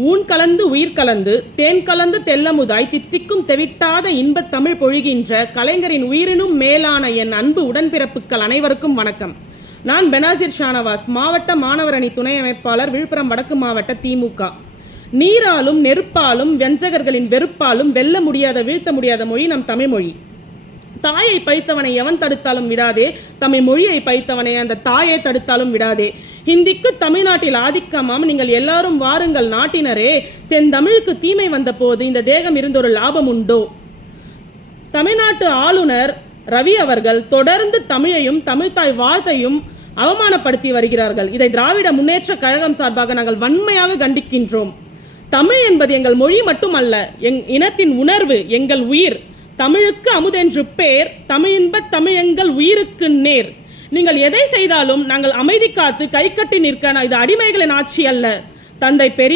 ஊன் கலந்து உயிர் கலந்து தேன் கலந்து தெல்லமுதாய் தித்திக்கும் தெவிட்டாத இன்பத் தமிழ் பொழிகின்ற கலைஞரின் உயிரினும் மேலான என் அன்பு உடன்பிறப்புக்கள் அனைவருக்கும் வணக்கம். நான் பெனாசிர் ஷானவாஸ், மாவட்ட மாணவர் அணி துணை அமைப்பாளர், விழுப்புரம் வடக்கு மாவட்ட திமுக. நீராலும் நெருப்பாலும் வஞ்சகர்களின் வெறுப்பாலும் வெல்ல முடியாத வீழ்த்த முடியாத மொழி நம் தமிழ் மொழி. தாயை பழித்தவனை எவன் தடுத்தாலும் விடாதே, தமிழ் மொழியை பழித்தவனை அந்த தாயை தடுத்தாலும் விடாதே. ஹிந்திக்கு தமிழ்நாட்டில் ஆதிக்கமாம், நீங்கள் எல்லாரும் வாருங்கள் நாட்டினரே, செந்தமிழுக்கு தீமை வந்த போது இந்த தேகம் இருந்தொரு லாபம் உண்டோ. தமிழ்நாட்டு ஆளுநர் ரவி அவர்கள் தொடர்ந்து தமிழையும் தமிழ்தாய் வாழ்த்தையும் அவமானப்படுத்தி வருகிறார்கள். இதை திராவிட முன்னேற்ற கழகம் சார்பாக நாங்கள் வன்மையாக கண்டிக்கின்றோம். தமிழ் என்பது எங்கள் மொழி மட்டுமல்ல, எங் இனத்தின் உணர்வு, எங்கள் உயிர். தமிழுக்கு அமுதென்று பேர், தமிழின்ப தமிழ் எங்கள் உயிருக்கு நேர். நீங்கள் எதை செய்தாலும் நாங்கள் அமைதி காத்து கை கட்டி நிற்க. இது அடிமைகளின் ஆட்சி அல்ல. தந்தை பெரியார்